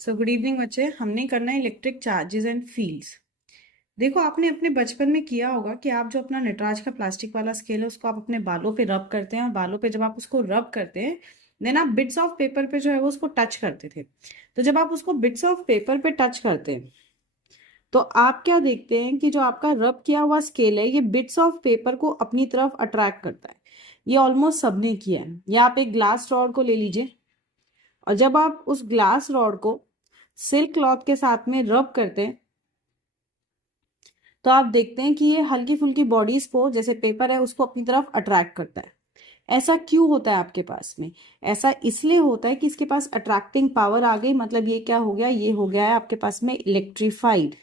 So good evening बच्चे। हमने करना है इलेक्ट्रिक चार्जेस एंड फील्ड्स। देखो, आपने अपने बचपन में किया होगा कि आप जो अपना नटराज का प्लास्टिक वाला स्केल है उसको आप अपने बालों पे रब करते हैं, और बालों पे जब आप उसको रब करते हैं देन आप बिट्स ऑफ पेपर पे जो है वो उसको टच करते थे। तो जब आप उसको बिट्स ऑफ पेपर पे टच करते हैं तो आप क्या देखते हैं कि जो आपका रब किया हुआ स्केल है ये बिट्स ऑफ पेपर को अपनी तरफ अट्रैक्ट करता है। ये ऑलमोस्ट सबने किया है। या आप एक ग्लास रॉड को ले लीजिए, और जब आप उस ग्लास रॉड को सिल्क क्लॉथ के साथ में रब करते हैं तो आप देखते हैं कि ये हल्की फुल्की बॉडीज को, जैसे पेपर है, उसको अपनी तरफ अट्रैक्ट करता है। ऐसा क्यों होता है आपके पास में? ऐसा इसलिए होता है कि इसके पास अट्रैक्टिंग पावर आ गई। मतलब ये क्या हो गया? ये हो गया है आपके पास में इलेक्ट्रीफाइड।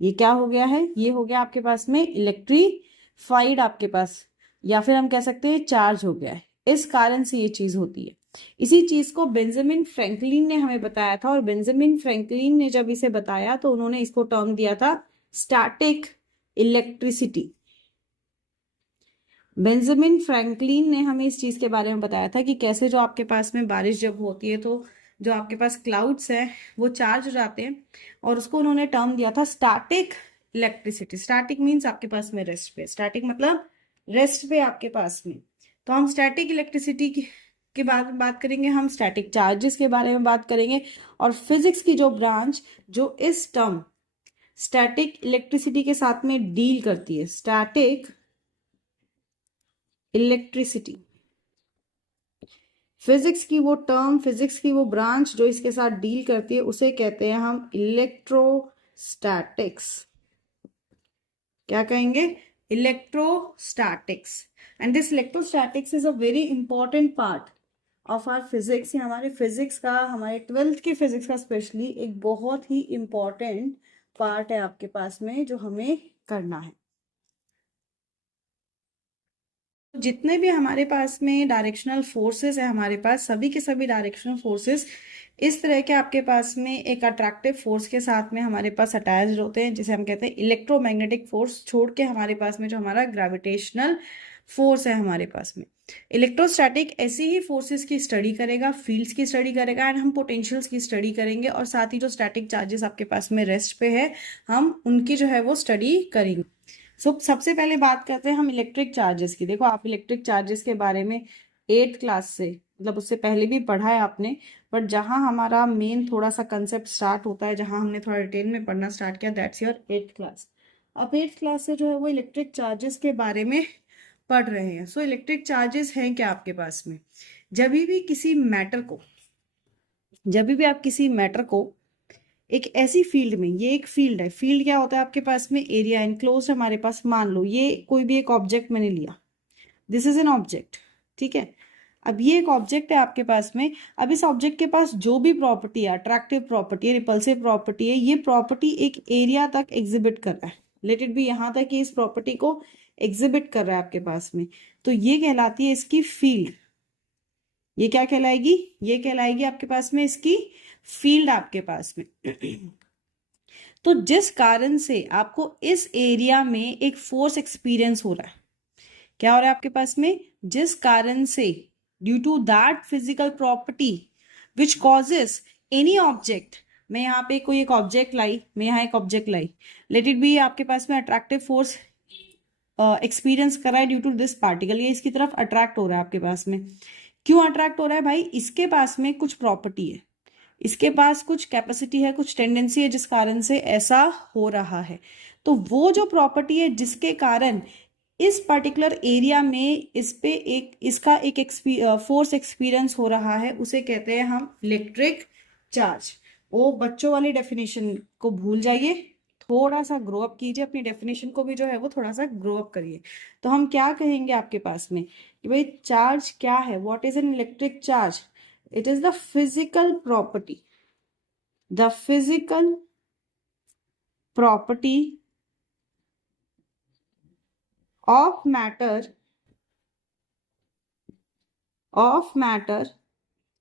ये क्या हो गया है? ये हो गया आपके पास में इलेक्ट्रीफाइड आपके पास, या फिर हम कह सकते हैं चार्ज हो गया है। इस कारण से ये चीज होती है। इसी चीज को बेंजामिन फ्रैंकलिन ने हमें बताया था, और बेंजामिन फ्रैंकलिन ने जब इसे बताया तो उन्होंने इसको टर्म दिया था स्टैटिक इलेक्ट्रिसिटी। बेंजामिन फ्रैंकलिन ने हमें इस चीज के बारे में बताया था कि कैसे जो आपके पास में बारिश जब होती है तो जो आपके पास क्लाउड्स है वो चार्ज हो जाते हैं, और उसको उन्होंने टर्म दिया था स्टैटिक इलेक्ट्रिसिटी। स्टैटिक मीन्स आपके पास में रेस्ट पे, स्टैटिक मतलब रेस्ट पे आपके पास में। तो हम स्टैटिक इलेक्ट्रिसिटी के बारे में बात करेंगे, हम स्टैटिक चार्जेस के बारे में बात करेंगे, और फिजिक्स की जो ब्रांच जो इस टर्म स्टैटिक इलेक्ट्रिसिटी के साथ में डील करती है, स्टैटिक इलेक्ट्रिसिटी, फिजिक्स की वो टर्म, फिजिक्स की वो ब्रांच जो इसके साथ डील करती है उसे कहते हैं हम इलेक्ट्रोस्टैटिक्स। क्या कहेंगे? Electrostatics. And this electrostatics is a very important part of our physics. ये हमारे फिजिक्स का, हमारे 12th के फिजिक्स का स्पेशली एक बहुत ही इंपॉर्टेंट पार्ट है आपके पास में जो हमें करना है। जितने भी हमारे पास में डायरेक्शनल फोर्सेस है, हमारे पास सभी के सभी डायरेक्शनल फोर्सेस इस तरह के आपके पास में एक अट्रैक्टिव फोर्स के साथ में हमारे पास अटैच्ड होते हैं, जिसे हम कहते हैं इलेक्ट्रोमैग्नेटिक फोर्स, छोड़ के हमारे पास में जो हमारा ग्रेविटेशनल फोर्स है हमारे पास में। इलेक्ट्रोस्टैटिक ऐसी ही फोर्सेस की स्टडी करेगा, फील्ड्स की स्टडी करेगा, एंड हम पोटेंशियल्स की स्टडी करेंगे, और साथ ही जो स्टैटिक चार्जेस आपके पास में रेस्ट पे है हम उनकी जो है वो स्टडी करेंगे। सबसे पहले बात करते हैं हम इलेक्ट्रिक चार्जेस की। देखो, आप इलेक्ट्रिक चार्जेस के बारे में 8th क्लास से, मतलब उससे पहले भी पढ़ा है आपने, बट जहां हमारा मेन थोड़ा सा कंसेप्ट स्टार्ट होता है, जहां हमने थोड़ा डिटेल में पढ़ना स्टार्ट किया, दैट्स योर 8th क्लास। अब 8th क्लास से जो है वो इलेक्ट्रिक चार्जेस के बारे में पढ़ रहे हैं। सो इलेक्ट्रिक चार्जेस हैं क्या आपके पास में? जब भी किसी मैटर को, जब भी आप किसी मैटर को एक ऐसी फील्ड में, ये एक फील्ड है। फील्ड क्या होता है आपके पास में? एरिया इनक्लोज हमारे पास। मान लो ये कोई भी एक ऑब्जेक्ट मैंने लिया, दिस इज एन ऑब्जेक्ट, ठीक है। अब ये एक ऑब्जेक्ट है आपके पास में। अब इस ऑब्जेक्ट के पास जो भी प्रॉपर्टी है, अट्रैक्टिव प्रॉपर्टी है, रिपल्सिव प्रॉपर्टी है, ये प्रॉपर्टी एक एरिया तक एग्जिबिट कर रहा है। लेट इट बी यहाँ तक कि इस प्रॉपर्टी को एग्जिबिट कर रहा है आपके पास में, तो ये कहलाती है इसकी फील्ड। ये क्या कहलाएगी? ये कहलाएगी आपके पास में इसकी फील्ड आपके पास में। तो जिस कारण से आपको इस एरिया में एक फोर्स एक्सपीरियंस हो रहा है, क्या हो रहा है आपके पास में? जिस कारण से, due to that physical property which causes any object, मैं यहाँ पे कोई एक ऑब्जेक्ट लाई, मैं यहाँ एक object lie, let it be आपके पास में अट्रैक्टिव फोर्स एक्सपीरियंस कर रहा है ड्यू टू दिस पार्टिकल, ये इसकी तरफ अट्रैक्ट हो रहा है आपके पास में। क्यों अट्रैक्ट हो रहा है भाई? इसके पास में कुछ प्रॉपर्टी है, इसके पास कुछ कैपेसिटी है, कुछ टेंडेंसी है, जिस कारण से ऐसा हो रहा है। तो वो जो प्रॉपर्टी है जिसके कारण इस पर्टिकुलर एरिया में इस पे एक, इसका एक फोर्स एक्सपीरियंस हो रहा है, उसे कहते हैं हम इलेक्ट्रिक चार्ज। वो बच्चों वाली डेफिनेशन को भूल जाइए, थोड़ा सा ग्रो अप कीजिए, अपनी डेफिनेशन को भी जो है वो थोड़ा सा ग्रो अप करिए। तो हम क्या कहेंगे आपके पास में कि भाई चार्ज क्या है? What is an electric charge? It is the physical property, the physical property of matter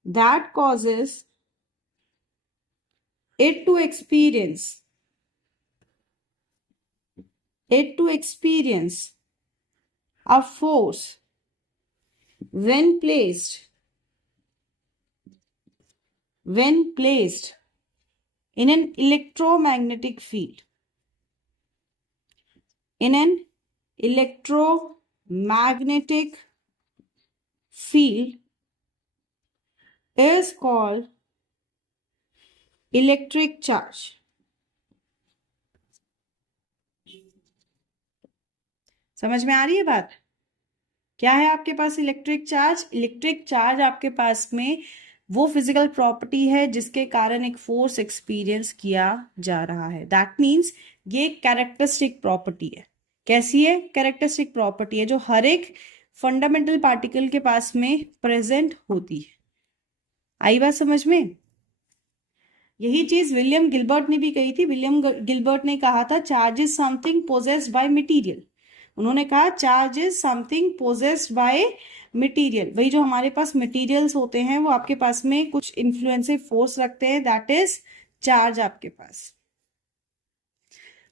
that causes it to experience a force when placed in an electromagnetic field. In an electromagnetic field is called electric charge. समझ में आ रही है बात? क्या है आपके पास electric charge? Electric charge आपके पास में वो फिजिकल प्रॉपर्टी है जिसके कारण एक फोर्स एक्सपीरियंस किया जा रहा है. दैट मीन्स ये एक कैरेक्टरिस्टिक प्रॉपर्टी है. कैसी है? कैरेक्टरिस्टिक प्रॉपर्टी है जो हर एक फंडामेंटल पार्टिकल के पास में प्रेजेंट होती है. आई बात समझ में? यही चीज विलियम गिलबर्ट ने भी कही थी. विलियम गिलबर्ट ने कहा था charge is something possessed by material. उन्होंने कहा charge is something possessed by material. वही जो हमारे पास मटेरियल्स होते हैं वो आपके पास में कुछ इन्फ्लुएंसिव फोर्स रखते हैं. दैट इज चार्ज आपके पास.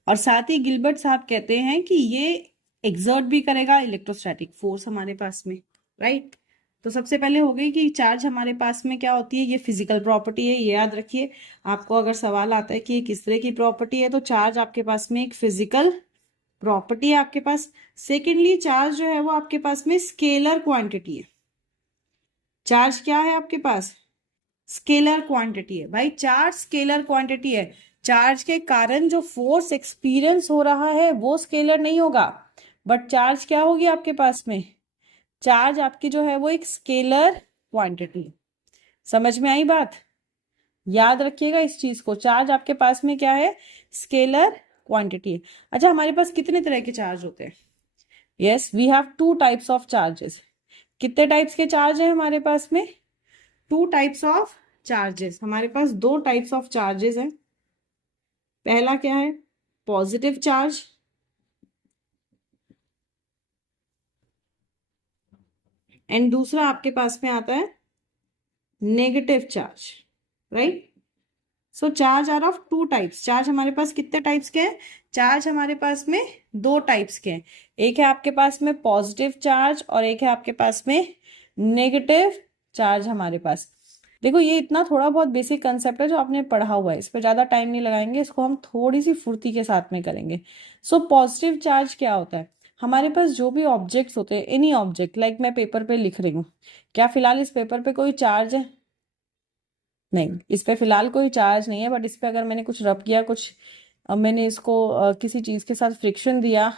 और साथ ही गिलबर्ट साहब कहते हैं कि ये एक्सर्ट भी करेगा इलेक्ट्रोस्टैटिक फोर्स हमारे पास में. राइट. तो सबसे पहले हो गई कि चार्ज हमारे पास में क्या होती है. ये फिजिकल प्रॉपर्टी है. ये याद रखिए. आपको अगर सवाल आता है कि ये किस तरह की प्रॉपर्टी है तो चार्ज आपके पास में एक फिजिकल प्रॉपर्टी है आपके पास. सेकेंडली चार्ज जो है वो आपके पास में स्केलर क्वांटिटी है. चार्ज क्या है आपके पास? स्केलर क्वांटिटी है. भाई चार्ज स्केलर क्वांटिटी है. चार्ज के कारण जो फोर्स एक्सपीरियंस हो रहा है वो स्केलर नहीं होगा. बट चार्ज क्या होगी आपके पास में? चार्ज आपकी जो है वो एक स्केलर क्वांटिटी. समझ में आई बात? याद रखिएगा इस चीज को. चार्ज आपके पास में क्या है? स्केलर क्वांटिटी है. अच्छा, हमारे पास कितने तरह के चार्ज होते हैं? Yes, we have 2 types of charges. कितने टाइप्स के चार्ज है हमारे पास में? 2 टाइप्स ऑफ चार्जेस. हमारे पास 2 टाइप्स ऑफ चार्जेस हैं. पहला क्या है? Positive charge. एंड दूसरा आपके पास में आता है negative charge. Right. So charge are of 2 types. Charge हमारे पास कितने टाइप्स के हैं? चार्ज हमारे पास में 2 टाइप्स के हैं. एक है आपके पास में पॉजिटिव चार्ज और एक है आपके पास में नेगेटिव चार्ज हमारे पास. देखो ये इतना थोड़ा बहुत बेसिक कंसेप्ट है जो आपने पढ़ा हुआ है. इस पर ज्यादा टाइम नहीं लगाएंगे. इसको हम थोड़ी सी फुर्ती के साथ में करेंगे. सो पॉजिटिव चार्ज क्या होता है? हमारे पास जो भी ऑब्जेक्ट्स होते हैं, एनी ऑब्जेक्ट, लाइक मैं पेपर पे लिख रही हूँ, क्या फिलहाल इस पेपर पे कोई चार्ज है? नहीं, इस पे फिलहाल कोई चार्ज नहीं है. बट इस पे अगर मैंने कुछ रब किया, कुछ मैंने इसको किसी चीज के साथ फ्रिक्शन दिया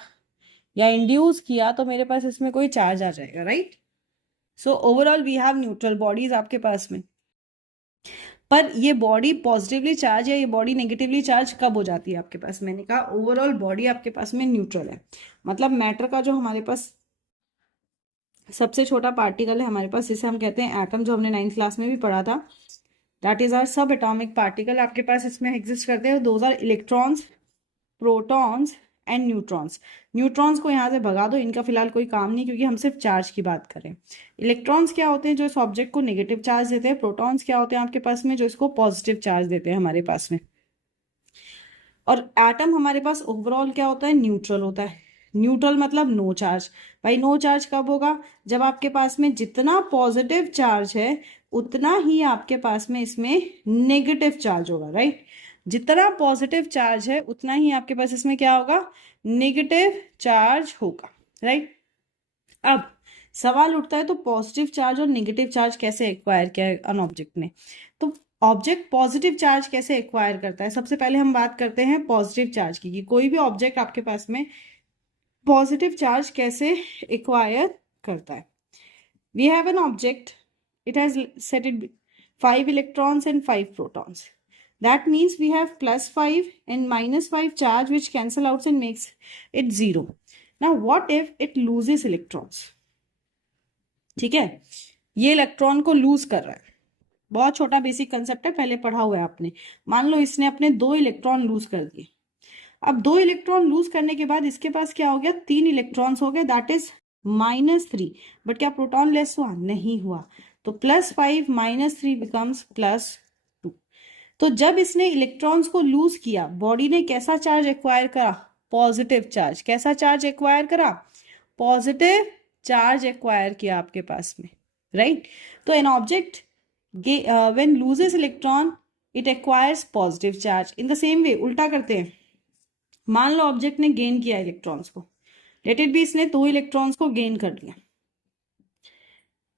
या इंड्यूस किया तो मेरे पास इसमें कोई चार्ज आ जाएगा. Right. So overall we have neutral bodies आपके पास में. पर ये बॉडी पॉजिटिवली चार्ज या ये बॉडी नेगेटिवली चार्ज कब हो जाती है आपके पास? मैंने कहा ओवरऑल बॉडी आपके पास में न्यूट्रल है. मतलब मैटर का जो हमारे पास सबसे छोटा पार्टिकल है हमारे पास, जिसे हम कहते हैं एटम, जो हमने 9th क्लास में भी पढ़ा था, that is our subatomic particle. आपके पास इसमें एग्जिस्ट करते हैं. Those are electrons, protons and neutrons. Neutrons को यहाँ से भगा दो, इनका फिलहाल कोई काम नहीं क्योंकि हम सिर्फ चार्ज की बात करें. इलेक्ट्रॉन्स क्या होते हैं? जो इस ऑब्जेक्ट को नेगेटिव चार्ज देते हैं. प्रोटॉन्स क्या होते हैं आपके पास में? जो इसको पॉजिटिव चार्ज देते हैं हमारे पास में. और एटम हमारे पास ओवरऑल क्या होता है? न्यूट्रल होता है. न्यूट्रल मतलब नो चार्ज. भाई नो चार्ज कब होगा? जब आपके पास में जितना पॉजिटिव चार्ज है उतना ही आपके पास में इसमें नेगेटिव चार्ज होगा. राइट. जितना पॉजिटिव चार्ज है उतना ही आपके पास इसमें क्या होगा? नेगेटिव चार्ज होगा. राइट. अब सवाल उठता है तो पॉजिटिव चार्ज और नेगेटिव चार्ज कैसे एक्वायर किया है अन ऑब्जेक्ट ने? तो ऑब्जेक्ट पॉजिटिव चार्ज कैसे एक्वायर करता है? सबसे पहले हम बात करते हैं पॉजिटिव चार्ज की. कोई भी ऑब्जेक्ट आपके पास में पॉजिटिव चार्ज कैसे एक्वायर करता है? We have an object, it has seated 5 electrons and 5 protons. That means we have +5 and -5 charge which cancel out and makes it 0. Now what if it loses electrons? ठीक है, ये electron को loose कर रहा है. बहुत छोटा बेसिक कंसेप्ट है, पहले पढ़ा हुआ है आपने. मान लो इसने अपने 2 इलेक्ट्रॉन लूज कर दिए. अब 2 इलेक्ट्रॉन लूज करने के बाद इसके पास क्या हो गया? 3 इलेक्ट्रॉन्स हो गए, दैट इज -3. बट क्या प्रोटॉन लेस हुआ? नहीं हुआ. तो +5 -3 बिकम्स +2. तो जब इसने इलेक्ट्रॉन्स को लूज किया, बॉडी ने कैसा चार्ज एक्वायर करा? Positive charge. कैसा चार्ज एक्वायर करा? पॉजिटिव चार्ज एक्वायर किया आपके पास में. राइट. तो an object when loses electron, it acquires positive charge. In the same way उल्टा करते हैं, मान लो ऑब्जेक्ट ने गेन किया इलेक्ट्रॉन्स को, लेट इट बी इसने 2 इलेक्ट्रॉन्स को गेन कर लिया।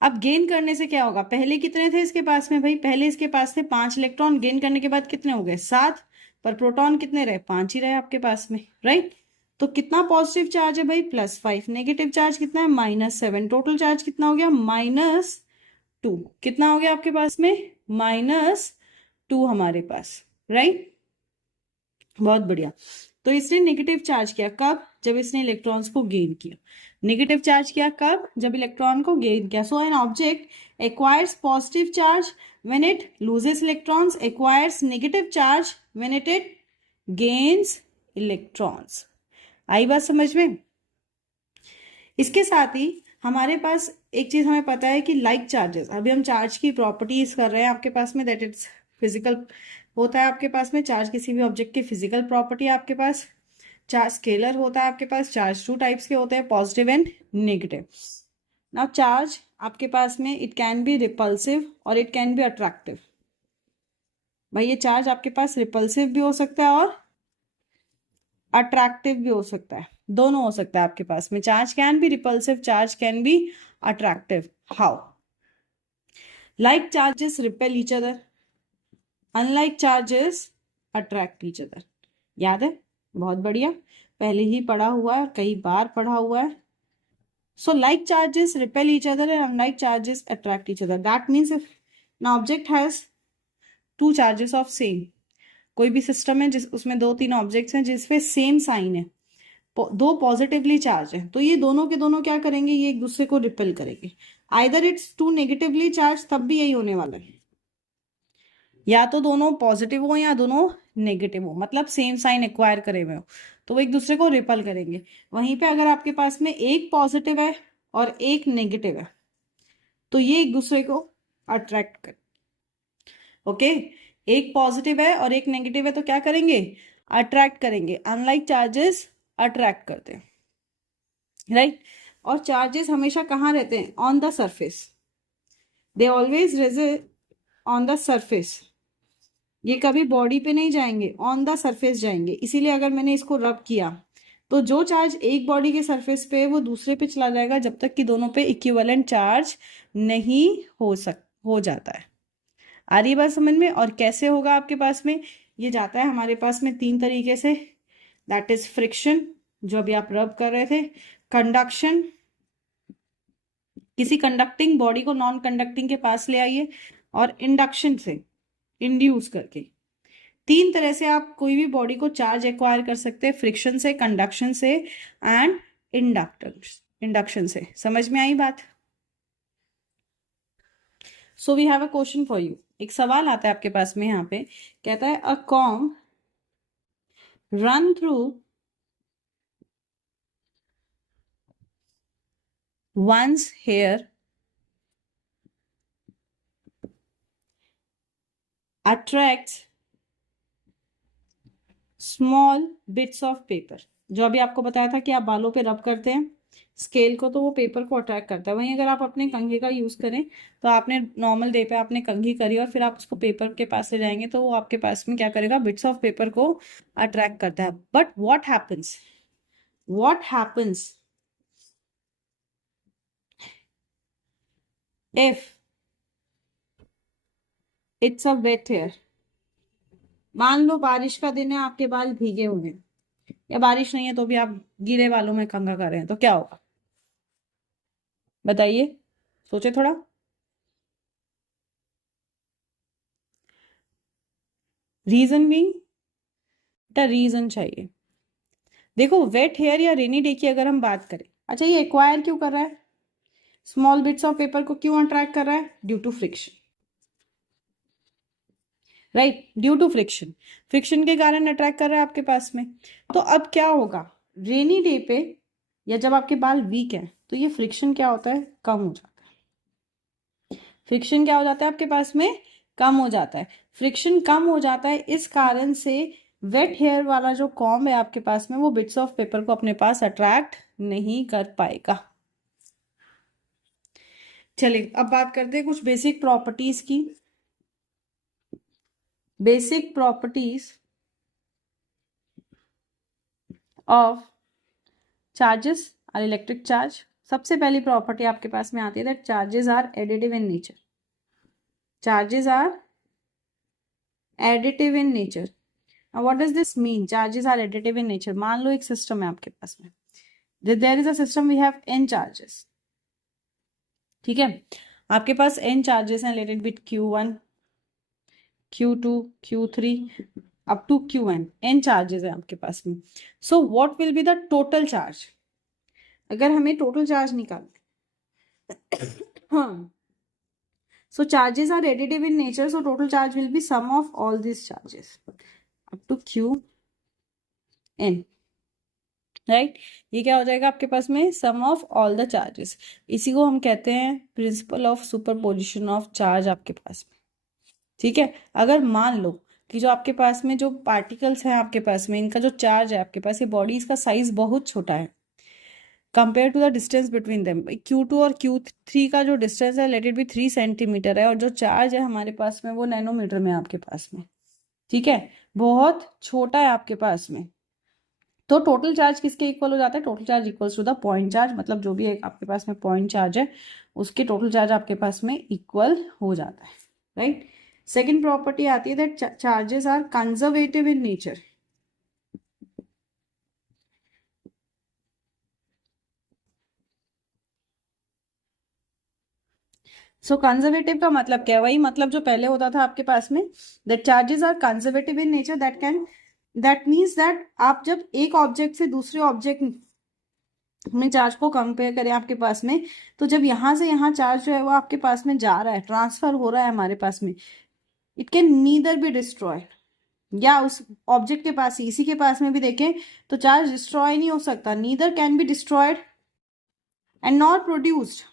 अब गेन करने से क्या होगा, पहले कितने थे इसके पास में भाई, पहले इसके पास थे 5 इलेक्ट्रॉन, गेन करने के बाद कितने हो गए 7, पर प्रोटॉन कितने रहे 5 ही रहे आपके पास में, राइट। तो कितना पॉजिटिव चार्ज है भाई +5, नेगेटिव चार्ज कितना है -7, टोटल चार्ज कितना हो गया -2, कितना हो गया आपके पास में -2 हमारे पास, राइट। बहुत बढ़िया। तो इसने नेगेटिव चार्ज किया कब, जब इसने इलेक्ट्रॉन्स को गेन किया। नेगेटिव चार्ज किया कब, जब इलेक्ट्रॉन को गेन किया। So an object acquires positive charge when it loses electrons, acquires negative charge when it gains electrons. आई बात समझ में। इसके साथ ही हमारे पास एक चीज हमें पता है कि लाइक चार्जेस, अभी हम चार्ज की प्रॉपर्टीज कर रहे हैं आपके पास में, दैट इट्स फिजिकल होता है आपके पास में। चार्ज किसी भी ऑब्जेक्ट की फिजिकल प्रॉपर्टी है आपके पास। चार्ज स्केलर होता है आपके पास। चार्ज 2 टाइप्स के होते हैं, positive and negative. Now charge आपके पास में इट कैन बी रिपल्सिव और इट कैन बी अट्रैक्टिव। भाई ये चार्ज आपके पास रिपल्सिव भी हो सकता है और अट्रैक्टिव भी हो सकता है, दोनों हो सकता है आपके पास में। Charge can be repulsive, charge can be attractive. How? Like charges repel each other, unlike charges attract each other. याद है? बहुत बढ़िया, पहले ही पढ़ा हुआ है, कई बार पढ़ा हुआ है। So like charges repel each other and unlike charges attract each other. That means if an object has 2 charges of same, कोई भी सिस्टम है जिस उसमें 2-3 ऑब्जेक्ट्स हैं जिसपे सेम साइन है, 2 पॉजिटिवली चार्ज है, तो ये दोनों के दोनों क्या करेंगे, ये एक दूसरे को रिपेल करेंगे। आइदर इट्स 2 नेगेटिवली चार्ज, तब भी यही होने वाला है, या तो दोनों पॉजिटिव हो या दोनों नेगेटिव हो, मतलब सेम साइन एक्वायर करे हुए हो, तो वो एक दूसरे को रिपेल करेंगे। वहीं पे अगर आपके पास में एक पॉजिटिव है और एक नेगेटिव है, तो ये एक दूसरे को अट्रैक्ट कर, ओके। एक पॉजिटिव है और एक नेगेटिव है तो क्या करेंगे, अट्रैक्ट करेंगे। अनलाइक चार्जेस अट्रैक्ट करते हैं, राइट। और चार्जेस हमेशा कहाँ रहते हैं, on the surface, they always resist on the surface. ये कभी बॉडी पे नहीं जाएंगे, ऑन द सरफेस जाएंगे। इसीलिए अगर मैंने इसको रब किया तो जो चार्ज एक बॉडी के सरफेस पे है वो दूसरे पे चला जाएगा, जब तक कि दोनों पे इक्विवेलेंट चार्ज नहीं हो जाता है। आ रही बात समझ में। और कैसे होगा आपके पास में, ये जाता है हमारे पास में 3 तरीके से। दैट इज फ्रिक्शन, जो अभी आप रब कर रहे थे, कंडक्शन, किसी कंडक्टिंग बॉडी को नॉन कंडक्टिंग के पास ले आइए, और इंडक्शन से, इंड्यूस करके। 3 तरह से आप कोई भी बॉडी को चार्ज एक्वायर कर सकते हैं, फ्रिक्शन से, कंडक्शन से एंड इंडक्शन से। समझ में आई बात? So we have a question for you. एक सवाल आता है आपके पास में यहाँ पे, कहता है अ comb run through one's hair attracts small bits of paper। जो अभी आपको बताया था कि आप बालों पे रब करते हैं स्केल को, तो वो पेपर को अट्रैक्ट करता है। वहीं अगर आप अपने कंघी का यूज करें, तो आपने नॉर्मल डे पे आपने कंघी करी और फिर आप उसको पेपर के पास ले जाएंगे, तो वो आपके पास में क्या करेगा, बिट्स ऑफ पेपर को अट्रैक्ट करता है। But what happens if it's a wet hair? मान लो बारिश का दिन है, आपके बाल भीगे हुए हैं, या बारिश नहीं है तो भी आप गीले बालों में कंघा कर रहे हैं, तो क्या होगा बताइए, सोचे थोड़ा। रीजन भी रीजन चाहिए। देखो वेट हेयर या रेनी डे की अगर हम बात करें, अच्छा ये एक्वायर क्यों कर रहा है, स्मॉल बिट्स ऑफ पेपर को क्यों अट्रैक्ट कर रहा है, due to friction, right, due to friction. Friction के कारण अट्रैक्ट कर रहा है आपके पास में। तो अब क्या होगा, रेनी डे पे या जब आपके बाल वीक हैं, तो ये फ्रिक्शन क्या होता है, कम हो जाता है। फ्रिक्शन क्या हो जाता है आपके पास में, कम हो जाता है। फ्रिक्शन कम हो जाता है, इस कारण से वेट हेयर वाला जो कॉम्ब है आपके पास में, वो बिट्स ऑफ पेपर को अपने पास अट्रैक्ट नहीं कर पाएगा। चलिए अब बात करते हैं कुछ बेसिक प्रॉपर्टीज की। Basic properties of charges are electric charge. सबसे पहली प्रॉपर्टी आपके पास में आती है that charges are additive in nature. Charges are additive in nature. What does this mean, charges are additive in nature? मान लो एक सिस्टम है आपके पास में, there is a system, we have n charges, ठीक है। आपके पास n चार्जेस हैं related with Q1, Q2, Q3 up to Qn, n charges है आपके पास में। So what will be the total charge? अगर हमें टोटल चार्ज निकालना हाँ, so charges are additive in nature, so total charge will be sum of all these charges up to Qn, right. ये क्या हो जाएगा आपके पास में, सम ऑफ ऑल द चार्जेस। इसी को हम कहते हैं principle of superposition of charge आपके पास में, ठीक है। अगर मान लो कि जो आपके पास में जो पार्टिकल्स हैं आपके पास में, इनका जो चार्ज है आपके पास, ये बॉडीज का साइज बहुत छोटा है compare to the distance between them. Q2 और Q3 का जो डिस्टेंस है लेट इट बी 3 सेंटीमीटर है, और जो चार्ज है हमारे पास में वो नैनोमीटर में आपके पास में, ठीक है, बहुत छोटा है आपके पास में। तो टोटल चार्ज किसके इक्वल हो जाता है? Total charge equals to the point charge, मतलब जो भी एक आपके पास में पॉइंट चार्ज है उसके टोटल चार्ज आपके पास में इक्वल हो जाता है, राइट। सेकेंड प्रॉपर्टी आती है that charges are conservative in nature. So conservative का मतलब क्या है? वही मतलब जो पहले होता था आपके पास में, that charges are conservative in nature, that means that आप जब एक ऑब्जेक्ट से दूसरे ऑब्जेक्ट में चार्ज को कंपेयर करें आपके पास में, तो जब यहाँ से यहाँ चार्ज जो है वो आपके पास में जा रहा है, ट्रांसफर हो रहा है हमारे पास में, it can neither be destroyed, या उस ऑब्जेक्ट के पास, इसी के पास में भी देखें तो चार्ज डिस्ट्रॉय नहीं हो सकता, neither can be destroyed and not produced,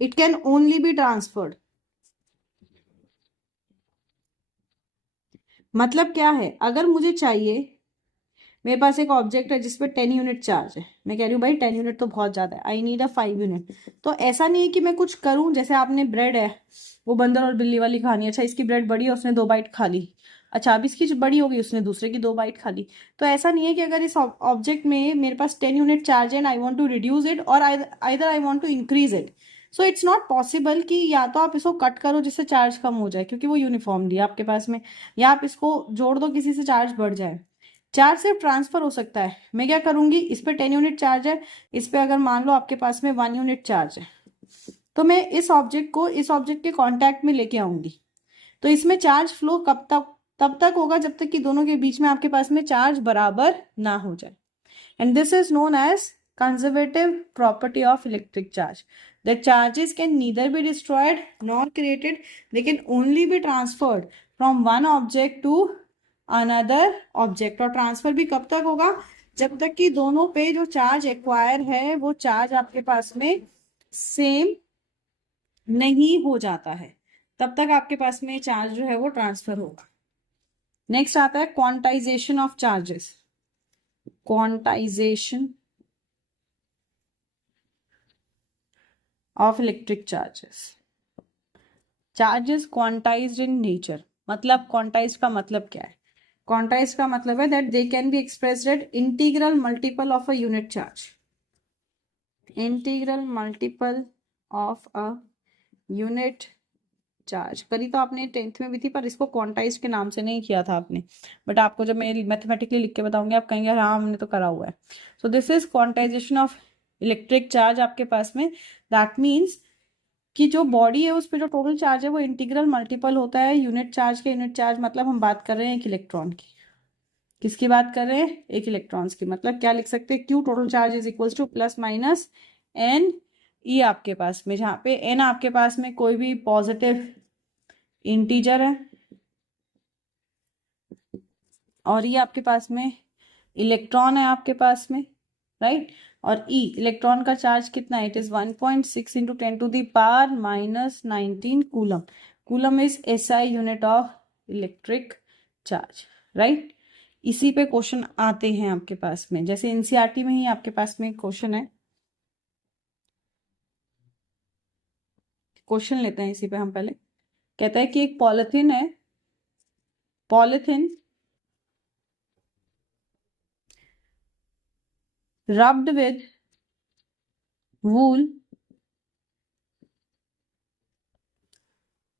it can only be transferred. मतलब क्या है, अगर मुझे चाहिए, मेरे पास एक ऑब्जेक्ट है जिसपे 10 यूनिट चार्ज है, मैं कह रही हूँ भाई 10 यूनिट तो बहुत ज्यादा है, आई नीड अ 5 यूनिट। तो ऐसा नहीं है कि मैं कुछ करूं, जैसे आपने ब्रेड है, वो बंदर और बिल्ली वाली खानी है, अच्छा इसकी ब्रेड बड़ी है उसने 2 बाइट खा ली, अच्छा अब इसकी बड़ी होगी उसने दूसरे की 2 बाइट खा ली। तो ऐसा नहीं है कि अगर इस ऑब्जेक्ट में मेरे पास 10 यूनिट चार्ज है and I want to reduce it और either I want to increase it, so it's not possible कि या तो आप इसको कट करो जिससे चार्ज कम हो जाए क्योंकि वो यूनिफॉर्मली है आपके पास में, या आप इसको जोड़ दो किसी से चार्ज बढ़ जाए। चार्ज सिर्फ ट्रांसफर हो सकता है। मैं क्या करूंगी, इस पे 10 यूनिट चार्ज है, इस पे अगर मान लो आपके पास में 1 यूनिट चार्ज है, तो मैं इस ऑब्जेक्ट को इस ऑब्जेक्ट के कांटेक्ट में लेके आऊंगी, तो इसमें चार्ज फ्लो कब तक, तब तक होगा जब तक कि दोनों के बीच में आपके पास में चार्ज बराबर ना हो जाए, and this is known as conservative property of electric charge. The charges can neither be destroyed nor created, they can only be transferred from one object to another object. और ट्रांसफर भी कब तक होगा, जब तक कि दोनों पे जो चार्ज एक्वायर है वो चार्ज आपके पास में सेम नहीं हो जाता है, तब तक आपके पास में चार्ज जो है वो ट्रांसफर होगा। नेक्स्ट आता है quantization of charges. Quantization of electric charges. Charges quantized in nature, मतलब क्वांटाइज का मतलब क्या है? क्वांटाइज का मतलब है that they can be expressed at integral multiple of a unit charge. Integral multiple of a unit charge करी तो आपने 10th में भी थी, पर इसको क्वांटाइज के नाम से नहीं किया था आपने, बट आपको जब मैं मैथमेटिकली लिख के बताऊंगी आप कहेंगे हाँ हमने तो करा हुआ है। So this is quantization of electric charge आपके पास में। दैट मीन्स कि जो बॉडी है उस पर जो टोटल चार्ज है वो इंटीग्रल मल्टीपल होता है यूनिट चार्ज के। यूनिट चार्ज मतलब हम बात कर रहे हैं एक इलेक्ट्रॉन की, किसकी बात कर रहे हैं? एक इलेक्ट्रॉन्स की। मतलब क्या लिख सकते हैं, Q total charge is equals to plus minus N E आपके पास में, जहाँ पे एन आपके पास में कोई भी पॉजिटिव इंटीजर है और ये आपके पास में इलेक्ट्रॉन है आपके पास में, राइट। और ई इलेक्ट्रॉन का चार्ज कितना है, it is 1.6 into 10⁻⁹ coulomb. Coulomb is SI unit of electric charge, right. इसी पे क्वेश्चन आते हैं आपके पास में, जैसे एनसीईआरटी में ही आपके पास में क्वेश्चन है क्वेश्चन लेते हैं इसी पे हम पहले। कहता है कि एक पॉलिथीन है, polythene rubbed with wool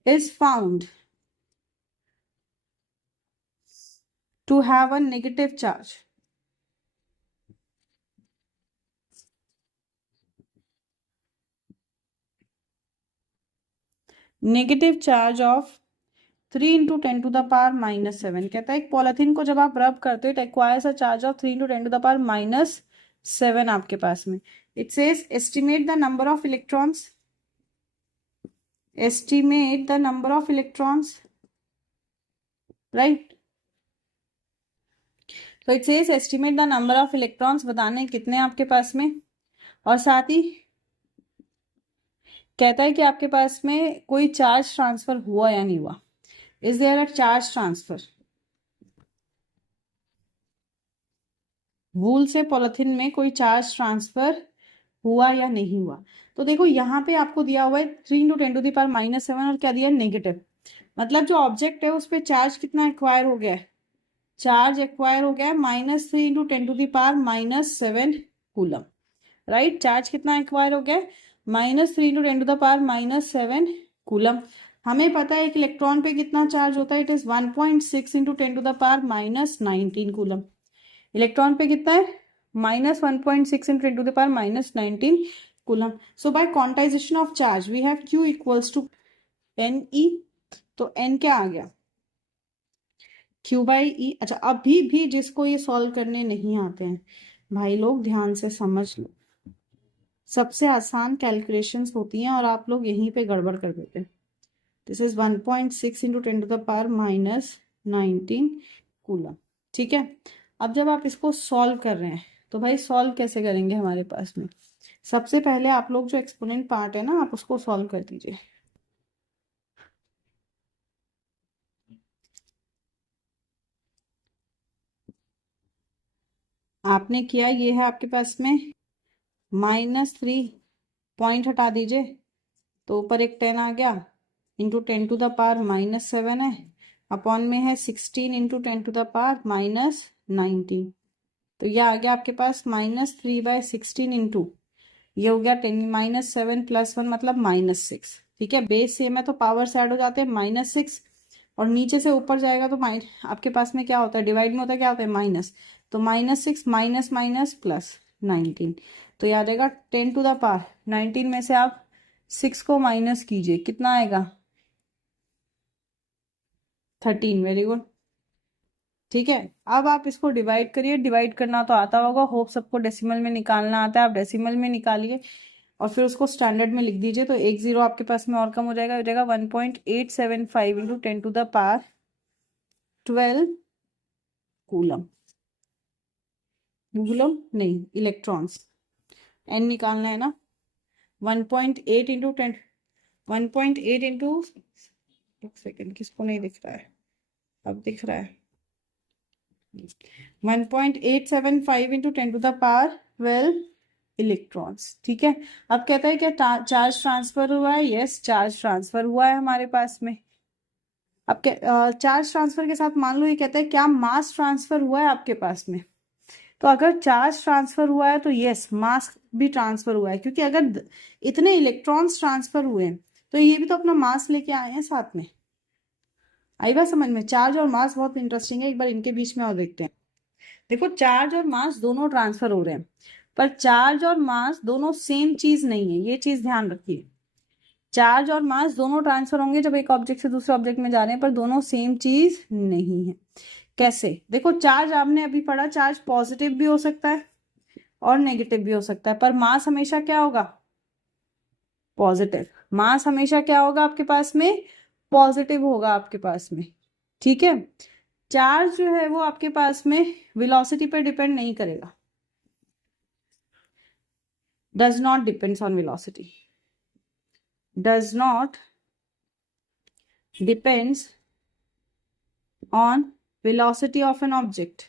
is found to have a negative charge. Negative charge of 3 into 10 to the power minus 7। कहता है एक पॉलिथीन को जब आप रब करते हो it acquires a charge of 3 into 10 to the power minus 7 आपके पास में। It says estimate the number of electrons, estimate the number of electrons, right. तो it says estimate the number of electrons, बताने कितने आपके पास में, और साथ ही कहता है कि आपके पास में कोई चार्ज ट्रांसफर हुआ या नहीं हुआ। Is there a charge transfer, wool से पॉलिथीन में कोई चार्ज ट्रांसफर हुआ या नहीं हुआ। तो देखो यहाँ पे आपको दिया हुआ है 3 into 10 to the power minus 7 और क्या दिया है नेगेटिव, मतलब जो ऑब्जेक्ट है उस पर चार्ज कितना एक्वायर हो गया है, चार्ज एक्वायर हो गया है -3 into 10 to the power minus 7 coulomb, right. Charge कितना एक्वायर हो गया है -3 into 10 to the power minus 7 coulomb. हमें पता है एक इलेक्ट्रॉन पे कितना चार्ज होता है, it is 1.6 into 10 to the power minus 19 coulomb. Electron पे कितना है -1.6 into 10 to the power minus 19 coulomb. So by quantization of charge we have Q equals to NE, तो N क्या आ गया Q/E। अच्छा, अभी भी जिसको ये सॉल्व करने नहीं आते हैं भाई लोग ध्यान से समझ लो, सबसे आसान कैलकुलेशंस होती हैं और आप लोग यहीं पे गड़बड़ कर देते हैं। This is 1.6 into 10 to the power minus 19 coulomb, ठीक है। अब जब आप इसको सॉल्व कर रहे हैं तो भाई सॉल्व कैसे करेंगे हमारे पास में, सबसे पहले आप लोग जो एक्सपोनेंट पार्ट है ना आप उसको सॉल्व कर दीजिए। आपने किया ये है आपके पास में -3, पॉइंट हटा दीजिए तो ऊपर एक 10 आ गया, into 10 to the power minus 7 है, अपॉन में है 16 into 10 to the power minus 19। तो यह आ गया आपके पास -3/16 इंटू, ये हो गया 10 -7 + 1 मतलब -6, ठीक है। बेस सेम है तो पावर से ऐड हो जाते हैं -6, और नीचे से ऊपर जाएगा तो आपके पास में क्या होता है, डिवाइड में होता है क्या होता है माइनस, तो -6 माइनस माइनस प्लस 19, तो याद आएगा 10 टू द पावर 19 में से आप 6 को माइनस कीजिए, कितना आएगा 13, वेरी गुड, ठीक है। अब आप इसको डिवाइड करिए, डिवाइड करना तो आता होगा, होप सबको डेसिमल में निकालना आता है, आप डेसिमल में निकालिए और फिर उसको स्टैंडर्ड में लिख दीजिए, तो एक जीरो आपके पास में और कम हो जाएगा 1.875 into 10 to the power 12 coulomb, coulomb नहीं इलेक्ट्रॉन्स, एन निकालना है ना, 1.8 इंटू 10, 1.8 इंटू, एक सेकेंड किसको नहीं दिख रहा है, अब दिख रहा है, 1.875 into 10 to the power 12 electrons, ठीक है। अब कहता है क्या चार्ज ट्रांसफर हुआ है, यस चार्ज ट्रांसफर हुआ है हमारे पास में। अब चार्ज ट्रांसफर के साथ मान लो ये कहता है क्या मास ट्रांसफर हुआ है आपके पास में, तो अगर चार्ज ट्रांसफर हुआ है तो यस मास भी ट्रांसफर हुआ है, क्योंकि अगर इतने इलेक्ट्रॉन्स ट्रांसफर हुए हैं तो ये भी तो अपना मास लेके आए हैं साथ में। आई बात समझ में, चार्ज और मास बहुत इंटरेस्टिंग है, एक बार इनके बीच में और देखते हैं। देखो चार्ज और मास दोनों ट्रांसफर हो रहे हैं, पर चार्ज और मास दोनों सेम चीज नहीं है, ये चीज ध्यान रखिए। चार्ज और मास दोनों ट्रांसफर होंगे जब एक ऑब्जेक्ट से दूसरे ऑब्जेक्ट में जा रहे हैं, पर दोनों सेम चीज नहीं है। कैसे, देखो चार्ज आपने अभी पढ़ा, चार्ज पॉजिटिव भी हो सकता है और नेगेटिव भी हो सकता है, पर मास हमेशा क्या होगा पॉजिटिव, मास हमेशा क्या होगा आपके पास में पॉजिटिव होगा आपके पास में, ठीक है। चार्ज जो है वो आपके पास में वेलोसिटी पर डिपेंड नहीं करेगा, does not depends on velocity, does not depends on velocity of an object,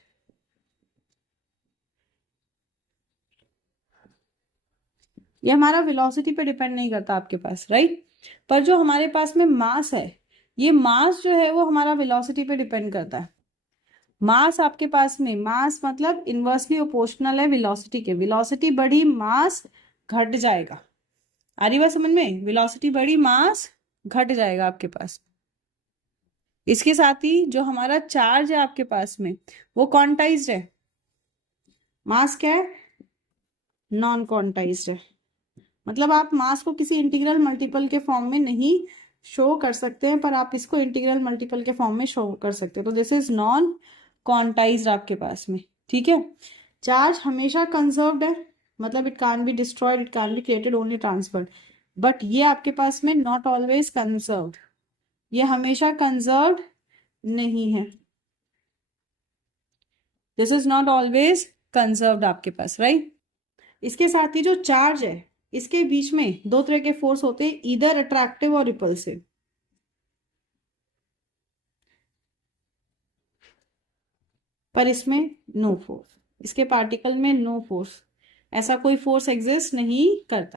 ये हमारा वेलोसिटी पे डिपेंड नहीं करता आपके पास, राइट। पर जो हमारे पास में मास है, ये मास जो है वो हमारा वेलोसिटी पे डिपेंड करता है। मास आपके पास में, मास मतलब इनवर्सली प्रोपोर्शनल है वेलोसिटी के। वेलोसिटी बढ़ी मास घट जाएगा। आ रही बात समझ में? वेलोसिटी बढ़ी मास घट जाएगा आपके पास। इसके साथ ही जो हमारा चार्ज है आपके पास में वो क्वांटाइज्ड है। मास क्या है? नॉन क्वांटाइज्ड है। मतलब आप मास को किसी इंटीग्रल मल्टीपल के फॉर्म में नहीं शो कर सकते हैं, पर आप इसको इंटीग्रल मल्टीपल के फॉर्म में शो कर सकते हैं। तो दिस इज नॉन क्वांटाइज्ड आपके पास में। ठीक है। चार्ज हमेशा कंजर्व्ड है, मतलब it can be destroyed, it can be created, only transferred. But ये आपके पास में नॉट ऑलवेज कंजर्व्ड, ये हमेशा कंजर्व्ड नहीं है। This is not always conserved आपके पास, राइट। इसके साथ ही जो चार्ज है, इसके बीच में दो तरह के फोर्स होते हैं, इधर अट्रैक्टिव और रिपल्सिव। पर इसमें नो फोर्स, इसके पार्टिकल में नो फोर्स, ऐसा कोई फोर्स एग्जिस्ट नहीं करता।